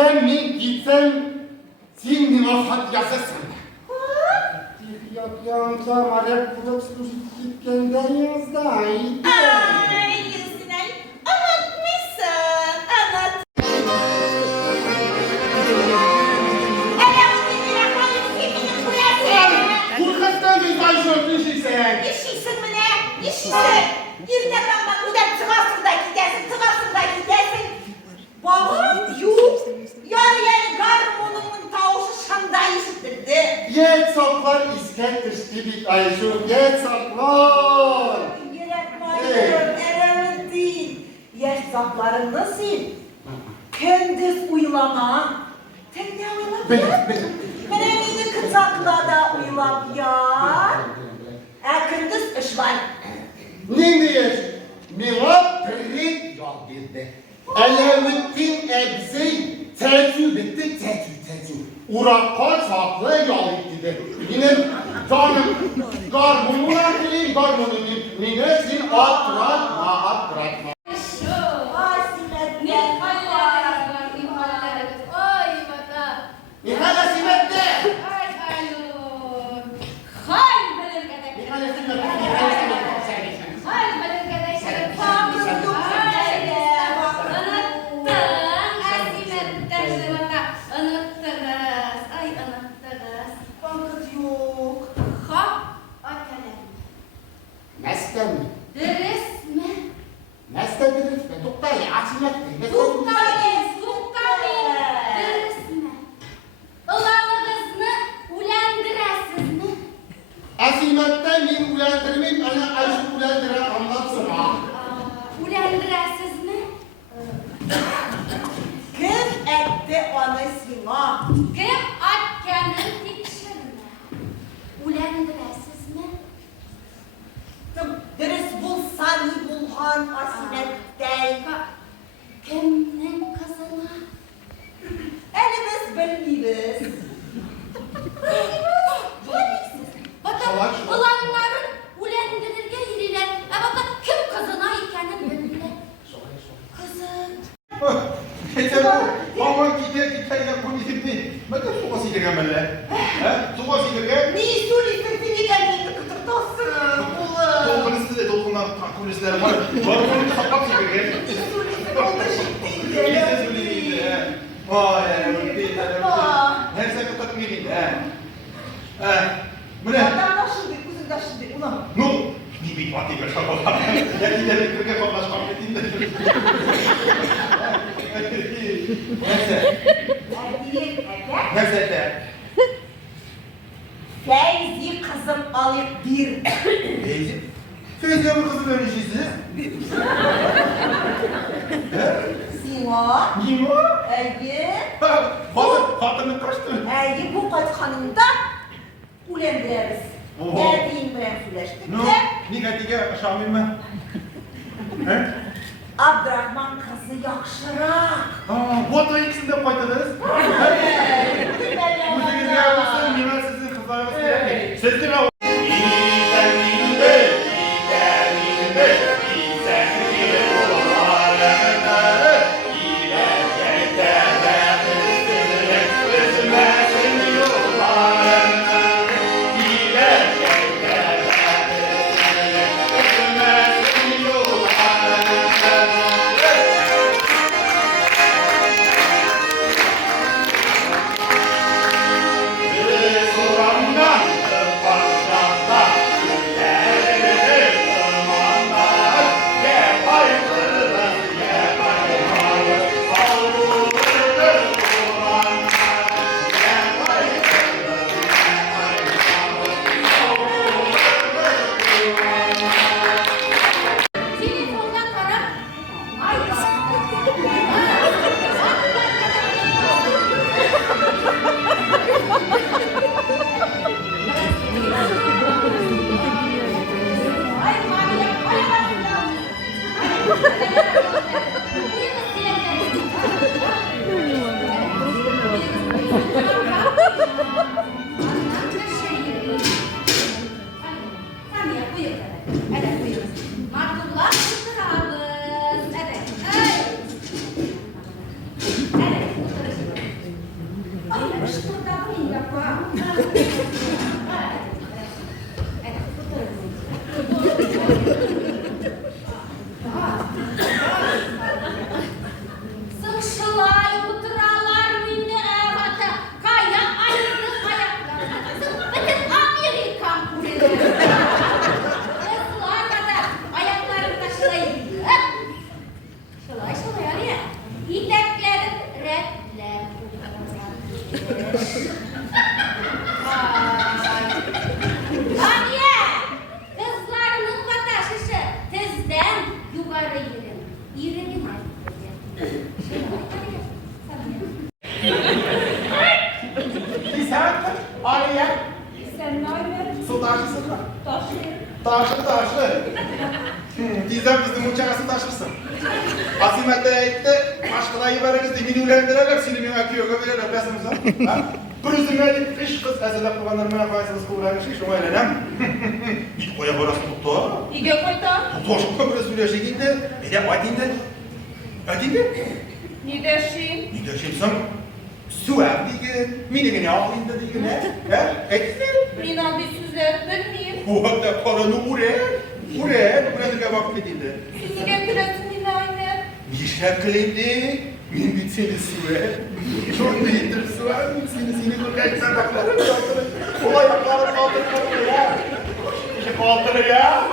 Sen min gitsem sen münafat yazasın. Yok yandım arep bulup gitgenden yazdaydı. Ay Gülsünay, anlatmışsın, anlat. Kurkattan bir taş öldün şeysen. İşisin mi ne? İşisin. Yerine kalmak, ulan tıkasın da gidersin, tıkasın da gidersin. Bağım yok. Yar garmonumun tavuşu şanda işitirdi. Yet saklar iskettir gibi ayşu. Yet saklar. Önemli değil. Yer sapların nasıl? Gündüz uylama. Tek ne uyulamıyor? Ben eminim kıtaklarda uyulamıyor. Gündüz iş var. Ne diyor? Milat prik yol bildi. Alavuddin Ebzi tecrüb etti, tecrüb. Urakka saklı yol gitti. Yine canım garmonuna gelin garmonunu minesin atratma. Nihala simette. Mesken mi? Mesken deriz mi? Duktayı açmak değil. Asimetten min uyandırmayın, ana ayşu uyandıra anlatsın ha. Kim etti onu sima? Deriz bulsani bulhan asimetten. Kimden kazana? Elimiz bilmiyoruz. Salak. Olanların ulendirirge yeriler. Ama kim kazana ikenin önünde? Kızım. Geçen bu aman gider ya bu gitti. Ben de soğuk sigarı gameller. Soğuk sigarı. Ni suri sesini geldiğinde kıtırtasın. Dolkunuzda da dolkundan takulüsler var. Var bunu kapat sigarı. Ni suri sesini oldu şimdi. İyi ses söyleyeyim. Vay her sefer takmayayım. Bu ne? Adam şimdi, kuzum da şimdi. Ulan. No. Ni bir pati bir şey var. Ya gidelim kırka konmaş kapatayım da. Neyse. Neyse. Feyzi kızım alıp bir. Neyse. Feyzi'ye mi kızın önüşüsü? Sima. Niye o? Ege. Fatımın kaçtı. Ege bu katkanında ulendiririz. Oho. Geldiğin bilen süleştik No. de. Nigatiga aşağımayım ben. He? Abdurrahman kızı yakşırak. Bu hata ikisini de paytadınız. Bu sekiz yapmışsın, Nimer sizin kızlarınız diye. Sesli ve Sorandan Teyzem bizim uçağısı taşırsın. Asimet'e etti, başkalayı veririz de beni ulendirirler, seni bana köye verirler, besimize. Bir üzümle edip, iş kız ezilip kullanır, bana koyarsınız kuğulaymış, iş o öyle nem. Git koya burası tuttu. İge koyta. Toşukla burası söyleşe gitti, edep adinde. Adinde? Ne dersin? Ne dersin sen? Suam diye, minegine ağlayında diye ne? Etsin. Min adı sizler bilmeyeyim. Bu hatta kalanı buraya da vakit edildi. Sizi getiresin yine anne. Nişaklendi, min bitseni suya. Çok değildir suya, seni kurkak sabahlarım kaldırır. O ayakları kaldırır ya. İşte kaldırır ya.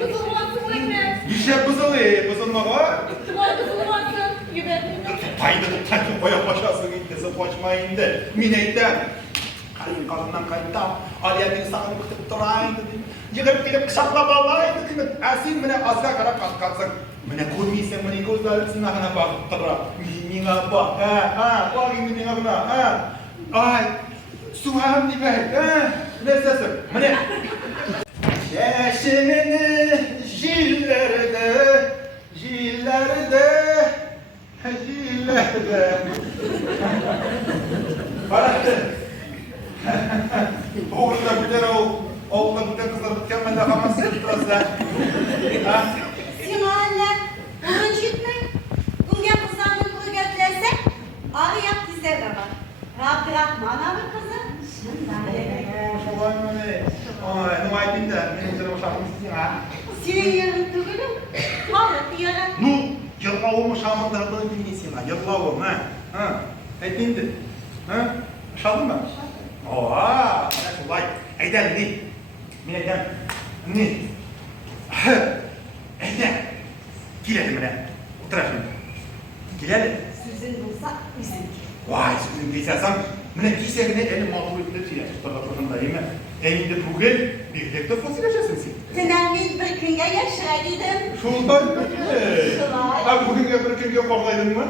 Kızılmazsın anne. Nişak bızılma var. Kızılmaz kızılmazsın. Yübetim. Taydı koya başasın gitmesi koşmayın da. Mineyden. Kayın kalından kayıtta. Aliye'nin sağını kıtıp durayın dedim. Yıkıp gidip kışakla bağlayın dedim. Asin mene asla kara kalksın. Mene kurmiysen mene gözlerin sinahına bakıp dura. Minina bak. Bak minina buna. Ay. Suham dibe. Ne sesim? Mene. Yaşımını jillerde. Bıraktı. Oğlum da bütün kızlar mükemmel lakamazsın da. Sima anne. Bunu gitme. Bunga kızlarını koy götürsek. Arayap bize baba. Abdurrahman abi kızı. Şolay mı ne? Ay, numaydın da. Benim canım şarkımsın ha. Senin yarın tügülüm. Vallahi yarın. Nu, yırlavımı şamırlarını dinlesin ha. Yırlavım ha. Etindi. Ha? Şaldın mı? Oha, ne kolay. Eyden ne? Min eyden. Ne? Eyden. Gilelim ne? Otur şimdi. Gilelim. Sizin bulsa bizimki. Vay, sizin giysesem. Mine giysegine elim mağdur edilip silah tutarlatırım da iyi mi? Elinde bugün birlikte fasileşesin sen. Tınavin bir günge yaşaydım. Şuldan mı? Şulay. Abi bugün bir gün korkaydın mı?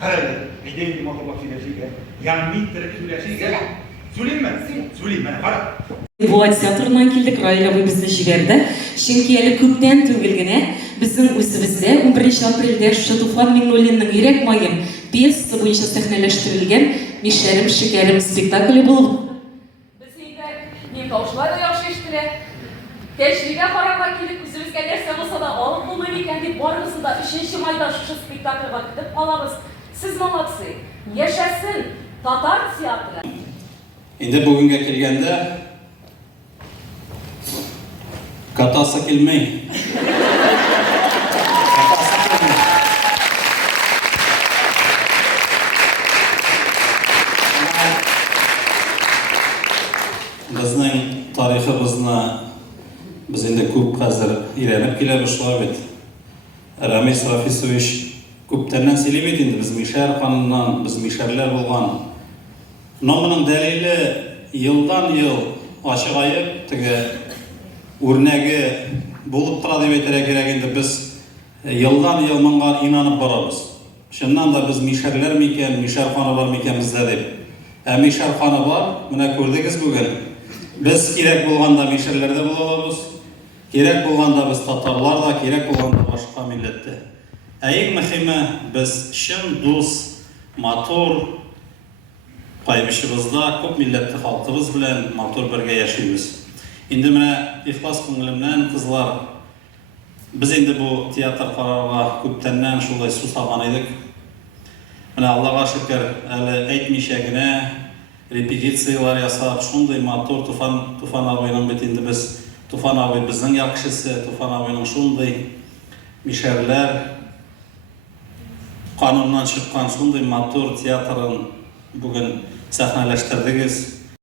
Herhalde. Gideyim mağdur fasileşiyle. Yani direkt fasileşiyle. Söyleyeyim mi? Söyleyeyim ben. Hadi. Boğaz teatrından keldik, Rayla bizni jiberdi. Çünkü eli köpten tügülgene bizim üstümüzde 11 aprelde Tufan Mingnolin'nin Yürek Mayım piyesası boyunca sahneleştirilgen Mişerim Şekerim spektakli bulup. Bizde Newtowşlar da yaxşı iştiler. Keşliğe kararga kelip üzümüzge nerse bolsa da alıp bulmayın ekan deb borimizni da 3 mayda şu spektaklga gidip alamiz. Siz молодцы. Yaşasın Tatar teatri. Endi bugunga kelganda katasa kelmay. Bizning tariximizni biz endi ko'p hozir ilanib kela boshlayapmiz. Ramis Rafisovich ko'pdan söyleyip endi biz Mishar xonimdan, biz Misharlar bo'lgan nominin dalili yıldan yıl aşağıya tege örneği bulup tura deb aytara kerak endi biz yıldan yıl bunga inanıp barabız. Şundan da biz Misharlar miken, Mishar xoni var miken bizde deb. Mishar xoni var, mına ko'rdingiz bugün. Biz kerak bo'lganda Misharlarda bo'la olamiz. Kerak bo'lganda biz Tatarlarda, kerak bo'lganda boshqa millatda. Eng muhimi biz shin do'st, motor paylaşımızda ko'p millatli xalqimiz bilan motor birga yashaymiz. Endi mana ixlos ko'nglimdan qizlar biz endi bu teatr qaroriga ko'pdan shunday suv solgan edik. Mana Allohga shukr, hali aytmishagina repetitsiyalar yasab, shunday motor Tufan abining bit endi biz Tufan abi bizning yaxshisi, Tufan abining shunday misharlar qonundan chiqqan shunday motor teatrin bugün sahneleştirdiniz.